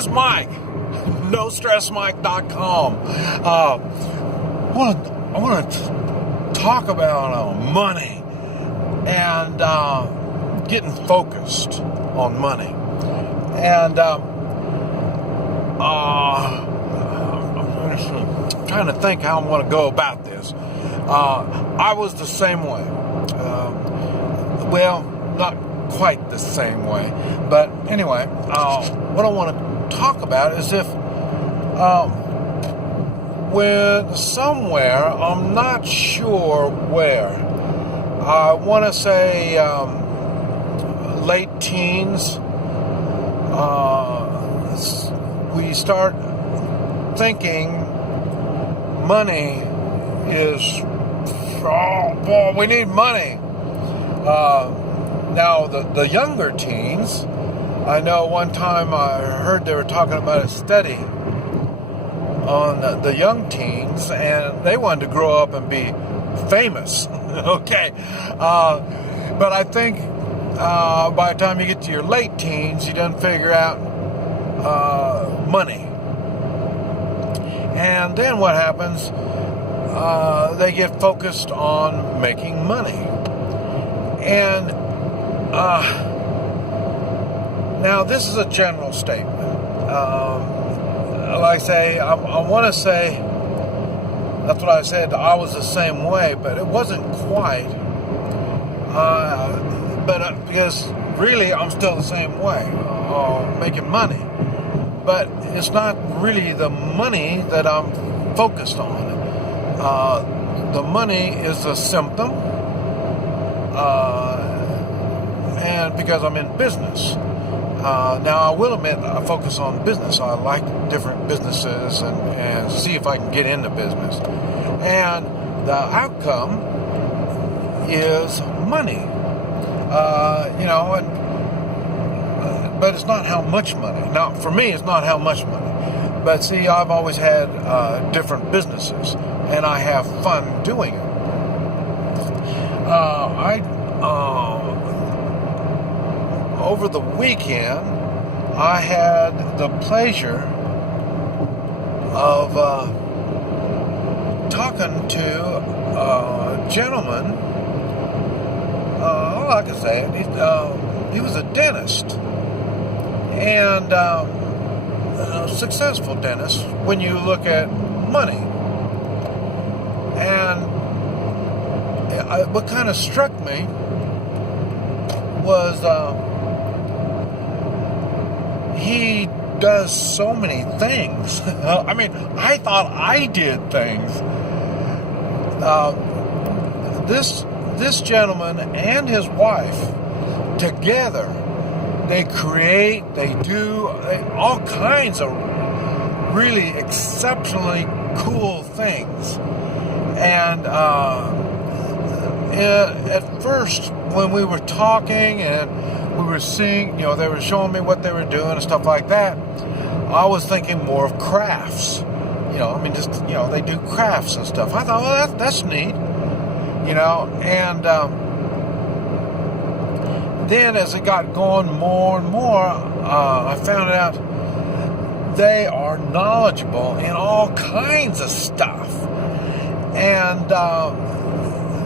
This is Mike, NoStressMike.com. I want to talk about money and getting focused on money. And I'm trying to think how I'm going to go about this. I was the same way. Well, not quite the same way. But anyway, what I want to talk about is if when somewhere, I'm not sure where, I want to say late teens, we start thinking money is, oh boy, we need money. Now, the younger teens, I know one time I heard they were talking about a study on the young teens, and they wanted to grow up and be famous. Okay. But I think by the time you get to your late teens, you done figure out money. And then what happens? They get focused on making money. And now this is a general statement. Like I say, I want to say, that's what I said, I was the same way, but it wasn't quite. Because really I'm still the same way, making money. But it's not really the money that I'm focused on. The money is a symptom. And because I'm in business. Now, I will admit I focus on business. I like different businesses and see if I can get into business. And the outcome is money. But it's not how much money. Now, for me, it's not how much money. But see, I've always had different businesses, and I have fun doing it. Over the weekend, I had the pleasure of talking to a gentleman. All I can say, he was a dentist, and a successful dentist when you look at money. And what kind of struck me was he does so many things. I mean, I thought I did things. This gentleman and his wife together, they do all kinds of really exceptionally cool things. And at first, when we were talking and we were seeing, they were showing me what they were doing and stuff like that, I was thinking more of crafts. They do crafts and stuff. I thought, well, that's neat. And then as it got going more and more, I found out they are knowledgeable in all kinds of stuff. And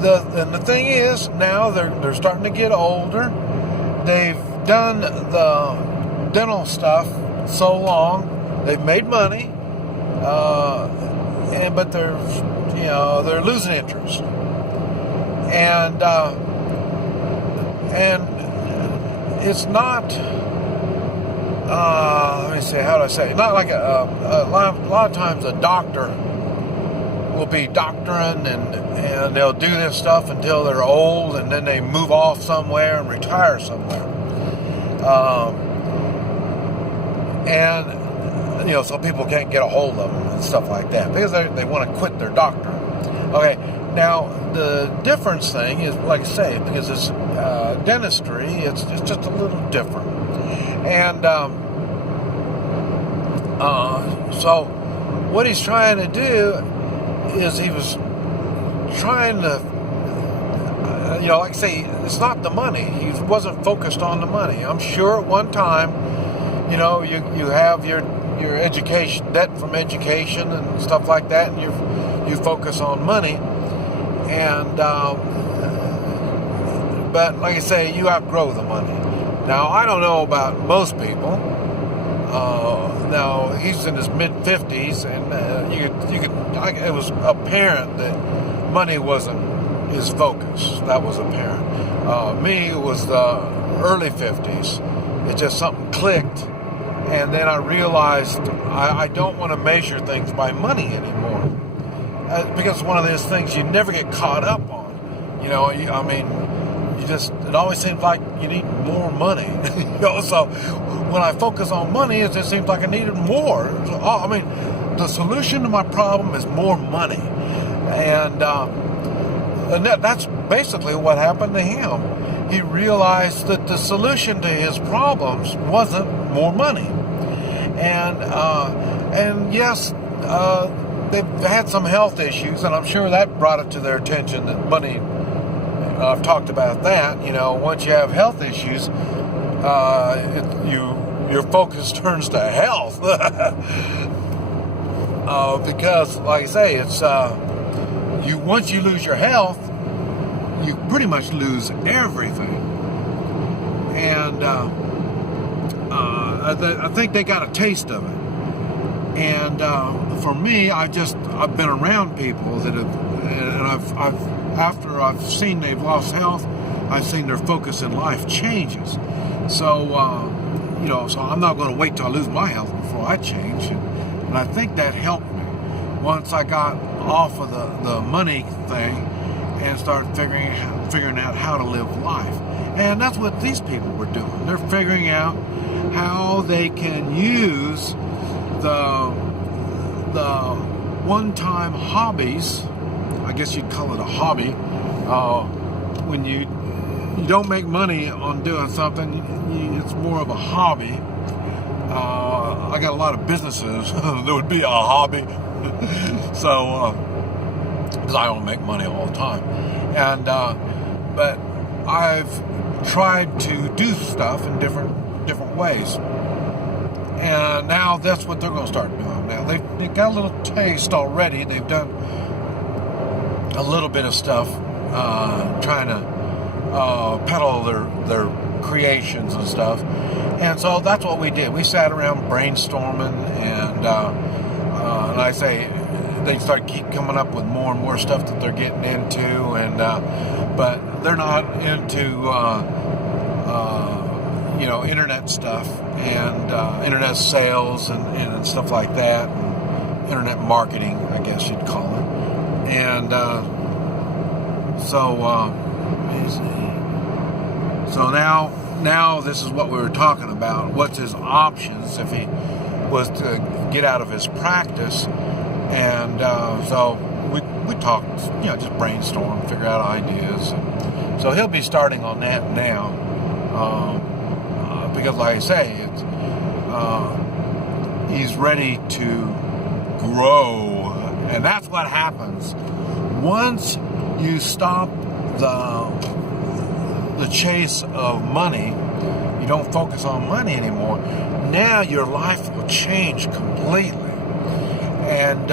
the thing is, now they're starting to get older. They've done the dental stuff so long, they've made money, but they're losing interest. And it's not. Let me see. How do I say it? Not like a lot of times a doctor will be doctoring and they'll do this stuff until they're old, and then they move off somewhere and retire somewhere. So people can't get a hold of them and stuff like that because they want to quit their doctor. Okay, now the difference thing is, like I say, because it's dentistry, it's just a little different. And so what he's trying to do is he was trying to, like I say, it's not the money. He wasn't focused on the money. I'm sure at one time, you have your education, debt from education and stuff like that, and you focus on money. And but like I say, you outgrow the money. Now, I don't know about most people. Now, he's in his mid-50s, and it was apparent that money wasn't his focus. That was apparent. Me, it was the early 50s. It just something clicked, and then I realized I don't want to measure things by money anymore, because it's one of those things you never get caught up on. It always seems like you need more money. So when I focus on money, it just seems like I needed more. The solution to my problem is more money, and that's basically what happened to him. He realized that the solution to his problems wasn't more money, and yes, they've had some health issues, and I'm sure that brought it to their attention that money. I've talked about that. Once you have health issues, your focus turns to health. Because, like I say, it's once you lose your health, you pretty much lose everything. And I think they got a taste of it. And for me, I've been around people that have, and after I've seen they've lost health, I've seen their focus in life changes. So, so I'm not going to wait till I lose my health before I change. And I think that helped me once I got off of the money thing and started figuring out how to live life. And that's what these people were doing. They're figuring out how they can use the one-time hobbies. I guess you'd call it a hobby. When you don't make money on doing something, it's more of a hobby. I got a lot of businesses that would be a hobby. So, because I don't make money all the time. And, but I've tried to do stuff in different ways. And now that's what they're going to start doing. Now they got a little taste already. They've done a little bit of stuff, trying to peddle their creations and stuff. And so that's what we did. We sat around brainstorming, and I say they keep coming up with more and more stuff that they're getting into, and but they're not into internet stuff and internet sales and stuff like that, and internet marketing, I guess you'd call it. And so now this is what we were talking about. What's his options if he was to get out of his practice? And so we talked, just brainstorm, figure out ideas. So he'll be starting on that now, because, like I say, he's ready to grow, and that's what happens once you stop the chase of money. You don't focus on money anymore. Now your life will change completely, and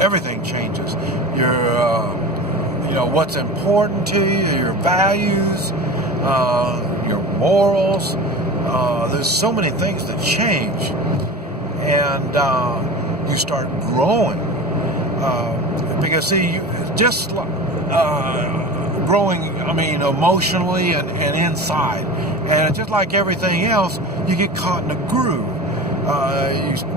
everything changes. Your what's important to you, your values, your morals. There's so many things that change, and you start growing. Because see, just growing, emotionally and inside. And just like everything else, you get caught in a groove.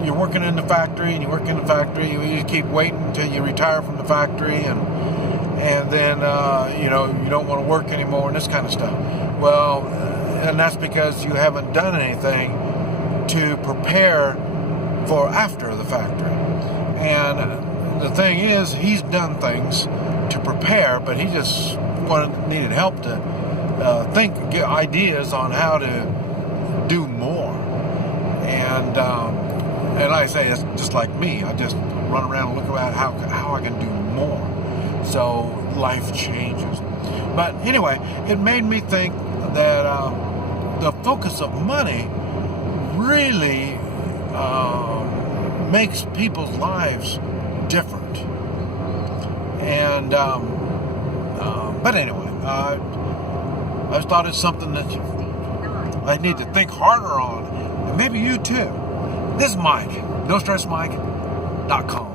You're working in the factory, and you work in the factory. You keep waiting until you retire from the factory, and then you don't want to work anymore, and this kind of stuff. Well, and that's because you haven't done anything to prepare for after the factory. And the thing is, he's done things to prepare, but he just needed help to get ideas on how to do more. And like I say, it's just like me. I just run around and look around how I can do more. So life changes. But anyway, it made me think that the focus of money really makes people's lives different. And but anyway, I thought it's something that I need to think harder on, and maybe you too. This is Mike, NoStressMike.com.